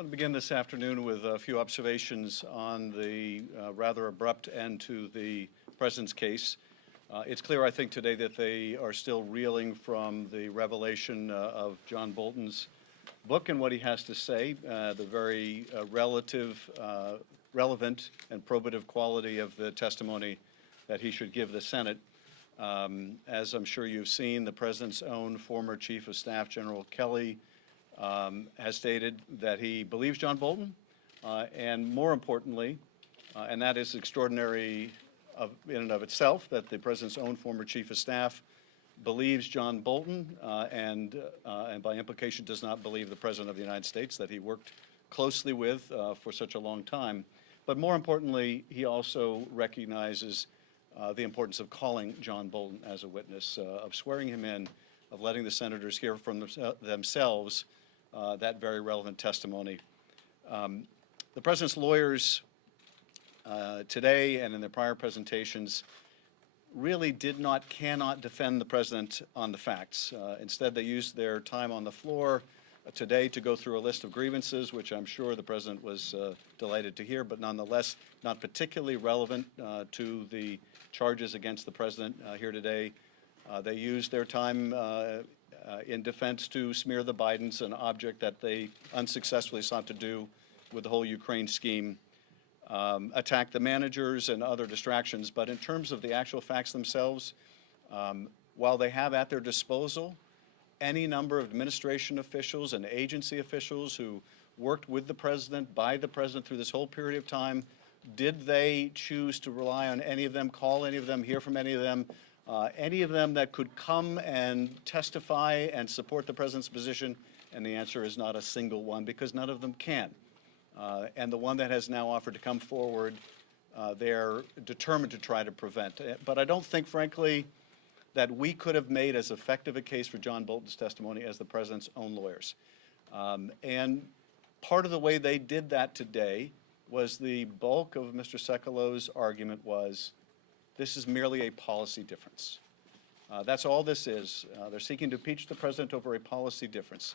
I want to begin this afternoon with a few observations on the rather abrupt end to the President's case. It's clear, I think, today that they are still reeling from the revelation of John Bolton's book and what he has to say, the very relevant and probative quality of the testimony that he should give the Senate. As I'm sure you've seen, the President's own former Chief of Staff, General Kelly, has stated that he believes John Bolton, and more importantly, and that is extraordinary in and of itself, that the President's own former Chief of Staff believes John Bolton, and by implication does not believe the President of the United States that he worked closely with for such a long time. But more importantly, he also recognizes the importance of calling John Bolton as a witness, of swearing him in, of letting the senators hear from themselves that very relevant testimony. The President's lawyers today and in their prior presentations really cannot defend the President on the facts. Instead, they used their time on the floor today to go through a list of grievances, which I'm sure the President was delighted to hear, but nonetheless not particularly relevant to the charges against the President here today. They used their time in defense to smear the Bidens, an object that they unsuccessfully sought to do with the whole Ukraine scheme, attack the managers and other distractions. But in terms of the actual facts themselves, while they have at their disposal any number of administration officials and agency officials who worked with the President, by the President through this whole period of time, did they choose to rely on any of them, call any of them, hear from any of them that could come and testify and support the President's position? And the answer is not a single one, because none of them can. And the one that has now offered to come forward, they're determined to try to prevent. But I don't think, frankly, that we could have made as effective a case for John Bolton's testimony as the President's own lawyers. And part of the way they did that today was the bulk of Mr. Sekulow's argument was, this is merely a policy difference. That's all this is. They're seeking to impeach the President over a policy difference.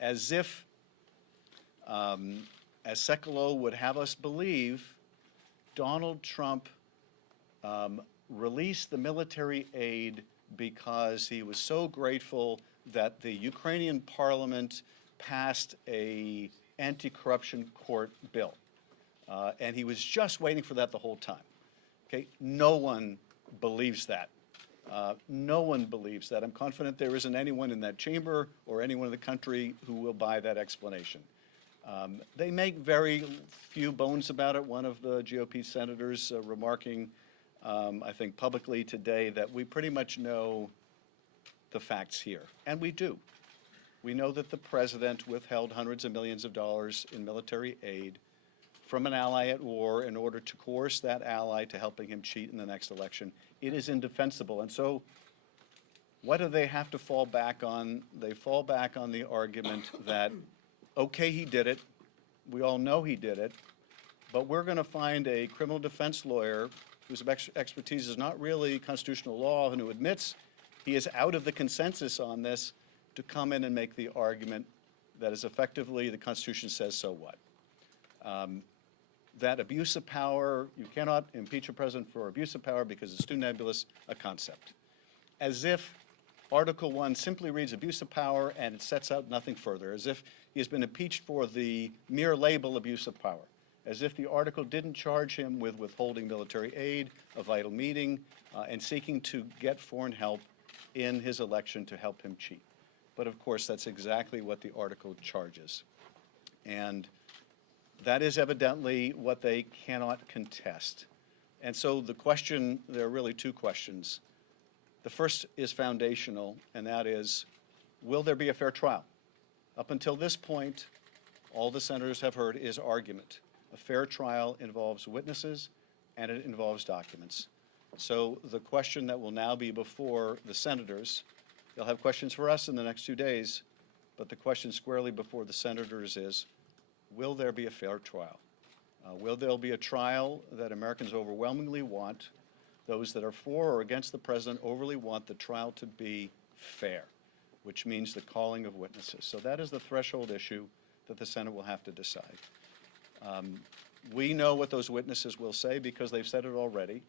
As if, as Sekulow would have us believe, Donald Trump released the military aid because he was so grateful that the Ukrainian parliament passed an anti-corruption court bill. And he was just waiting for that the whole time. Okay, no one believes that. No one believes that. I'm confident there isn't anyone in that chamber or anyone in the country who will buy that explanation. They make very few bones about it. One of the GOP senators remarking, I think publicly today, that we pretty much know the facts here. And we do. We know that the President withheld hundreds of millions of dollars in military aid from an ally at war in order to coerce that ally to helping him cheat in the next election. It is indefensible. And so what do they have to fall back on? They fall back on the argument that, okay, he did it. We all know he did it. But we're going to find a criminal defense lawyer whose expertise is not really constitutional law and who admits he is out of the consensus on this to come in and make the argument that is effectively the Constitution says so what. That abuse of power, you cannot impeach a president for abuse of power because it's too nebulous a concept. As if Article 1 simply reads abuse of power and it sets out nothing further, as if he has been impeached for the mere label abuse of power, as if the article didn't charge him with withholding military aid, a vital meeting, and seeking to get foreign help in his election to help him cheat. But of course, that's exactly what the article charges. And that is evidently what they cannot contest. And so the question, there are really two questions. The first is foundational, and that is, will there be a fair trial? Up until this point, all the senators have heard is argument. A fair trial involves witnesses, and it involves documents. So the question that will now be before the senators, they'll have questions for us in the next 2 days, but the question squarely before the senators is, will there be a fair trial? Will there be a trial that Americans overwhelmingly want? Those that are for or against the President overly want the trial to be fair, which means the calling of witnesses. So that is the threshold issue. that the Senate will have to decide. We know what those witnesses will say because they've said it already.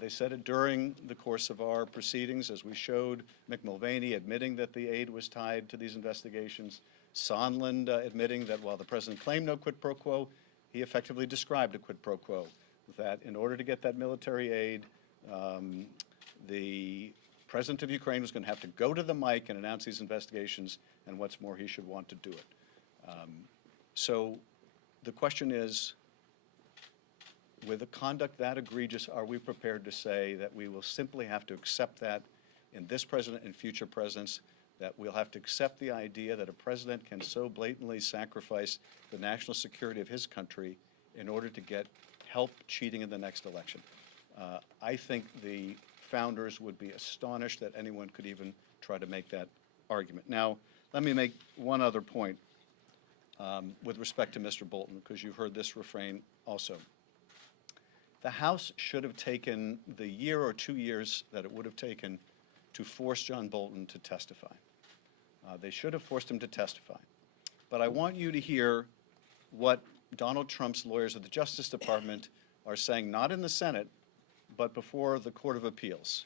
They said it during the course of our proceedings, as we showed Mick Mulvaney admitting that the aid was tied to these investigations, Sondland admitting that while the president claimed no quid pro quo, he effectively described a quid pro quo, that in order to get that military aid, the president of Ukraine was going to have to go to the mic and announce these investigations, and what's more, he should want to do it. So the question is, with a conduct that egregious, are we prepared to say that we will simply have to accept that in this president and future presidents, that we'll have to accept the idea that a president can so blatantly sacrifice the national security of his country in order to get help cheating in the next election? I think the founders would be astonished that anyone could even try to make that argument. Now, let me make one other point with respect to Mr. Bolton, because you've heard this refrain also. The House should have taken the year or 2 years that it would have taken to force John Bolton to testify. They should have forced him to testify. But I want you to hear what Donald Trump's lawyers at the Justice Department are saying, not in the Senate, but before the Court of Appeals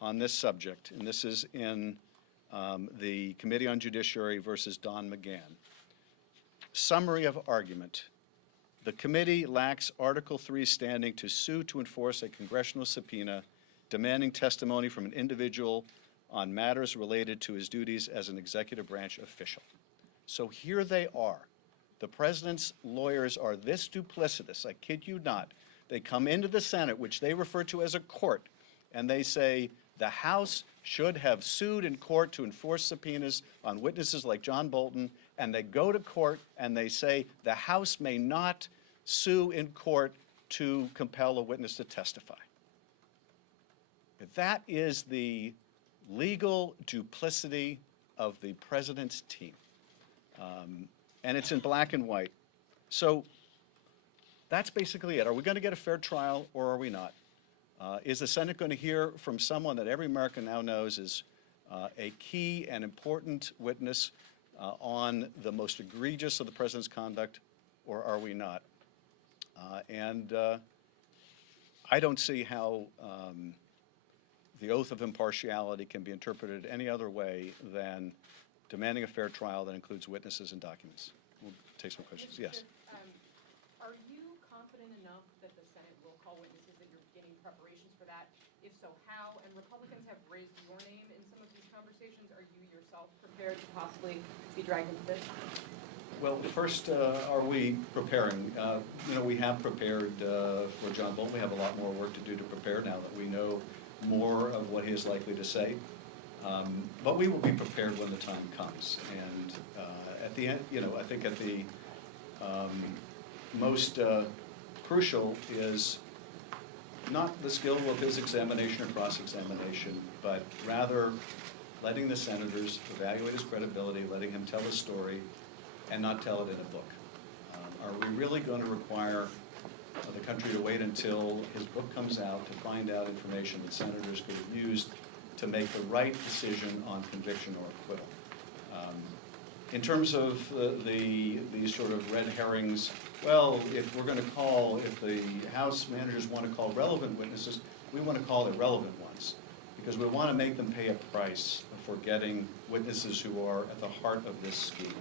on this subject. And this is in the Committee on Judiciary versus Don McGahn. Summary of argument. The committee lacks Article III standing to sue to enforce a congressional subpoena demanding testimony from an individual on matters related to his duties as an executive branch official. So here they are. The president's lawyers are this duplicitous, I kid you not. They come into the Senate, which they refer to as a court, and they say the House should have sued in court to enforce subpoenas on witnesses like John Bolton, and they go to court and they say the House may not sue in court to compel a witness to testify. That is the legal duplicity of the president's team. And it's in black and white. So that's basically it. Are we going to get a fair trial or are we not? Is the Senate going to hear from someone that every American now knows is a key and important witness on the most egregious of the president's conduct, or are we not? I don't see how the oath of impartiality can be interpreted any other way than demanding a fair trial that includes witnesses and documents. We'll take some questions. Yes. Are you confident enough that the Senate will call witnesses, that you're beginning preparations for that? If so, how? And Republicans have raised your name in some of these conversations. Are you yourself prepared to possibly be dragged into this? Well, first, are we preparing? You know, we have prepared for John Bolton. We have a lot more work to do to prepare now that we know more of what he is likely to say. But we will be prepared when the time comes. And at the end, you know, I think at the most crucial is not the skill of his examination or cross-examination, but rather letting the senators evaluate his credibility, letting him tell his story, and not tell it in a book. Are we really going to require the country to wait until his book comes out to find out information that senators could have used to make the right decision on conviction or acquittal? In terms of these sort of red herrings, well, if we're going to call, if the House managers want to call relevant witnesses, we want to call irrelevant ones, because we want to make them pay a price for getting witnesses who are at the heart of this scheme.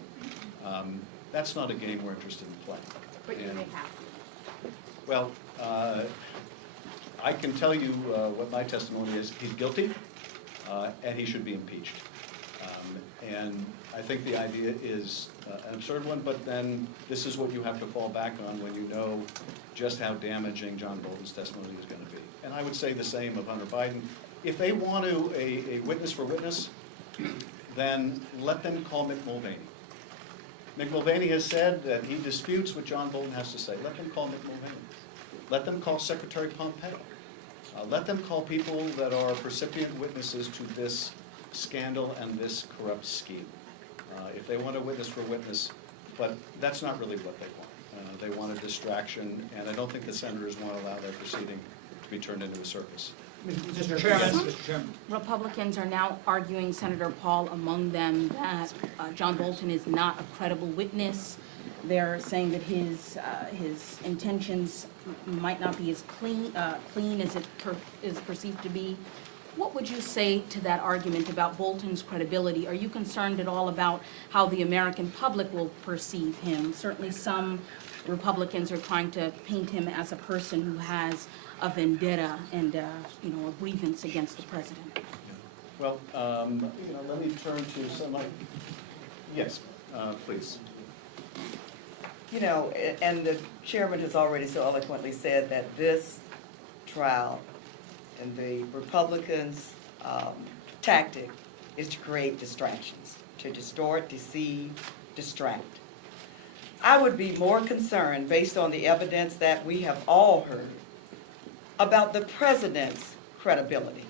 That's not a game we're interested in playing. But you may have to. Well, I can tell you what my testimony is. He's guilty, and he should be impeached. And I think the idea is an absurd one, but then this is what you have to fall back on when you know just how damaging John Bolton's testimony is going to be. And I would say the same of Hunter Biden. If they want to a witness for witness, then let them call Mick Mulvaney. Mick Mulvaney has said that he disputes what John Bolton has to say. Let them call Mick Mulvaney. Let them call Secretary Pompeo. Let them call people that are recipient witnesses to this scandal and this corrupt scheme. If they want a witness for witness, but that's not really what they want. They want a distraction, and I don't think the senators want to allow their proceeding to be turned into a circus. Mr. Chairman. Mr. Chairman. Republicans are now arguing, Senator Paul among them, that John Bolton is not a credible witness. They're saying that his intentions might not be as clean as it is perceived to be. What would you say to that argument about Bolton's credibility? Are you concerned at all about how the American public will perceive him? Certainly some Republicans are trying to paint him as a person who has a vendetta and, a grievance against the president. Well, let me turn to yes, please. And the chairman has already so eloquently said that this trial and the Republicans' tactic is to create distractions, to distort, deceive, distract. I would be more concerned, based on the evidence that we have all heard, about the president's credibility.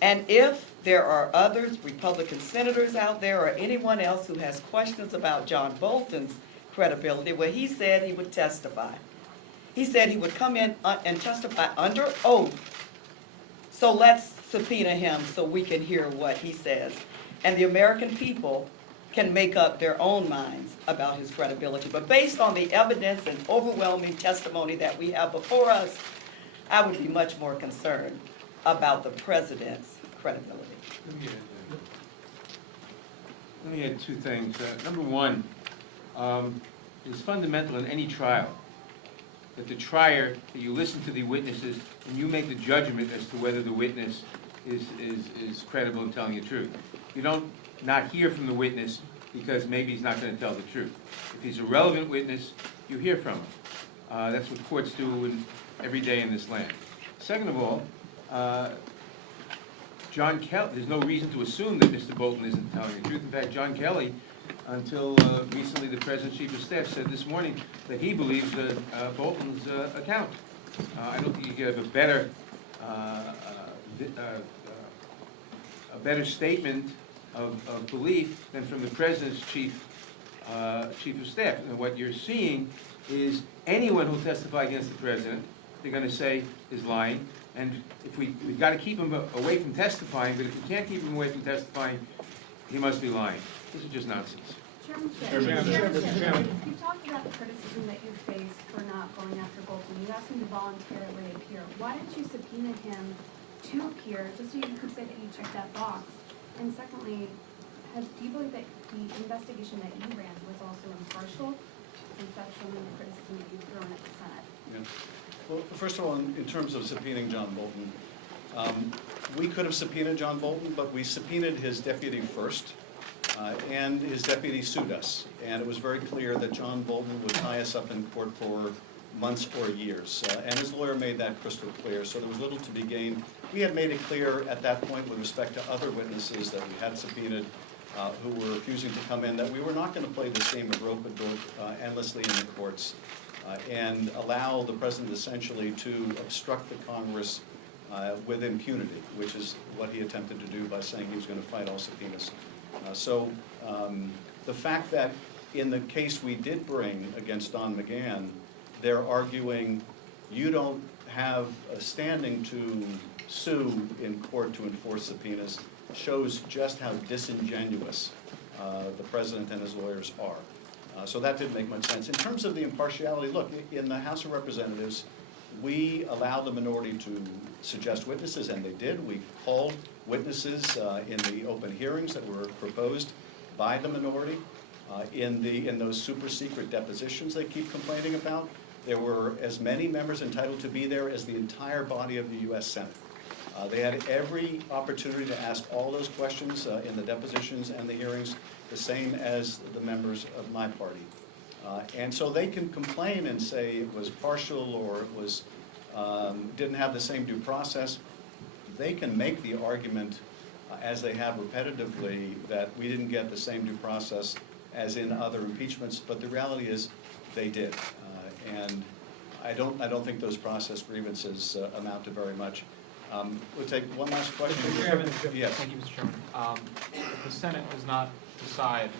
And if there are other Republican senators out there or anyone else who has questions about John Bolton's credibility, well, he said he would testify. He said he would come in and testify under oath. So let's subpoena him so we can hear what he says. And the American people can make up their own minds about his credibility. But based on the evidence and overwhelming testimony that we have before us, I would be much more concerned about the president's credibility. Let me add two things. Number one, it's fundamental in any trial that that you listen to the witnesses and you make the judgment as to whether the witness is credible and telling the truth. You don't not hear from the witness because maybe he's not going to tell the truth. If he's a relevant witness, you hear from him. That's what courts do every day in this land. Second of all, John Kelly, there's no reason to assume that Mr. Bolton isn't telling the truth. In fact, John Kelly, until recently the President's Chief of Staff, said this morning that he believes Bolton's account. I don't think you get a better statement of belief than from the President's Chief of Staff. And what you're seeing is anyone who'll testify against the President, they're going to say is lying. And if we've got to keep him away from testifying, but if we can't keep him away from testifying, he must be lying. This is just nonsense. Chairman. You talked about the criticism that you faced for not going after Bolton. You asked him to voluntarily appear. Why didn't you subpoena him to appear, just so you could say that you checked that box? And secondly, do you believe that the investigation that you ran was also impartial, since that's some of the criticism that you've thrown at the Senate? Yeah. Well, first of all, in terms of subpoenaing John Bolton, we could have subpoenaed John Bolton, but we subpoenaed his deputy first, and his deputy sued us. And it was very clear that John Bolton would tie us up in court for months or years. And his lawyer made that crystal clear, so there was little to be gained. We had made it clear at that point with respect to other witnesses that we had subpoenaed who were refusing to come in, that we were not going to play this game of rope-a-dope endlessly in the courts and allow the president essentially to obstruct the Congress with impunity, which is what he attempted to do by saying he was going to fight all subpoenas. So the fact that in the case we did bring against Don McGahn, they're arguing you don't have a standing to sue in court to enforce subpoenas shows just how disingenuous the president and his lawyers are. So that didn't make much sense. In terms of the impartiality, look, in the House of Representatives, we allowed the minority to suggest witnesses, and they did. We called witnesses in the open hearings that were proposed by the minority. In those super secret depositions they keep complaining about, there were as many members entitled to be there as the entire body of the U.S. Senate. They had every opportunity to ask all those questions in the depositions and the hearings, the same as the members of my party. And so they can complain and say it was partial or it was didn't have the same due process. They can make the argument, as they have repetitively, that we didn't get the same due process as in other impeachments, but the reality is they did. And I don't think those process grievances amount to very much. We'll take one last question. Mr. Chairman. Yes. Thank you, Mr. Chairman. If the Senate does not decide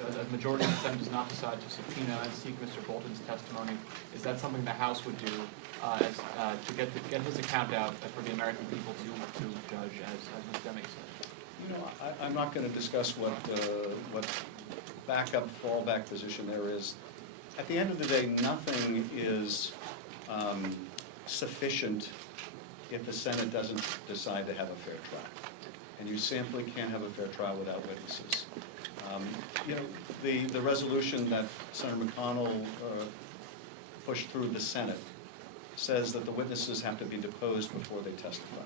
a majority of the Senate does not decide to subpoena and seek Mr. Bolton's testimony, is that something the House would do to get his account out for the American people to judge, as Ms. Deming said? You know, I'm not going to discuss what backup, fallback position there is. At the end of the day, nothing is sufficient if the Senate doesn't decide to have a fair trial. And you simply can't have a fair trial without witnesses. You know, the resolution that Senator McConnell pushed through the Senate says that the witnesses have to be deposed before they testify.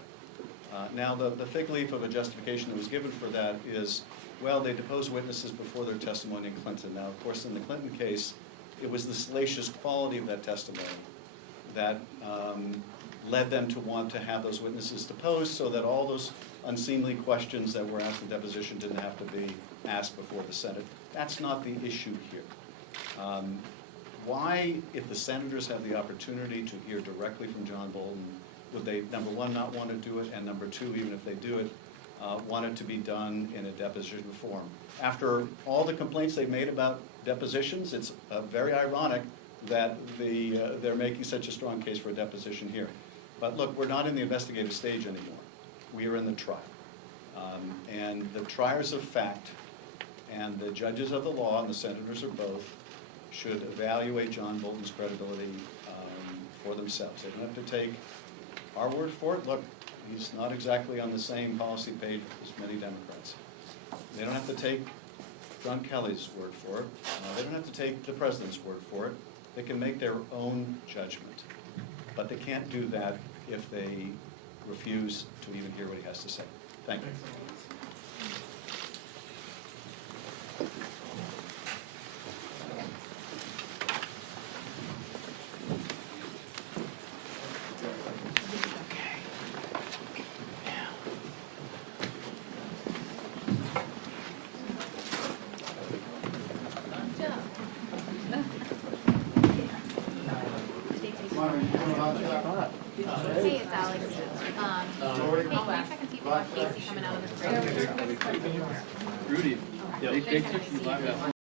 Now, the fig leaf of a justification that was given for that is, well, they deposed witnesses before their testimony in Clinton. Now, of course, in the Clinton case, it was the salacious quality of that testimony that led them to want to have those witnesses deposed so that all those unseemly questions that were asked in deposition didn't have to be asked before the Senate. That's not the issue here. Why, if the senators have the opportunity to hear directly from John Bolton, would they, number one, not want to do it, and number two, even if they do it, want it to be done in a deposition form? After all the complaints they've made about depositions, it's very ironic that they're making such a strong case for a deposition hearing. But look, we're not in the investigative stage anymore. We are in the trial. And the triers of fact and the judges of the law, and the senators are both, should evaluate John Bolton's credibility for themselves. They don't have to take our word for it. Look, he's not exactly on the same policy page as many Democrats. They don't have to take John Kelly's word for it. They don't have to take the president's word for it. They can make their own judgment. But they can't do that if they refuse to even hear what he has to say. Thank you. Hey, it's Alex. Hey, can you check and see if you want Casey coming out of this break? Rudy, they fixed it.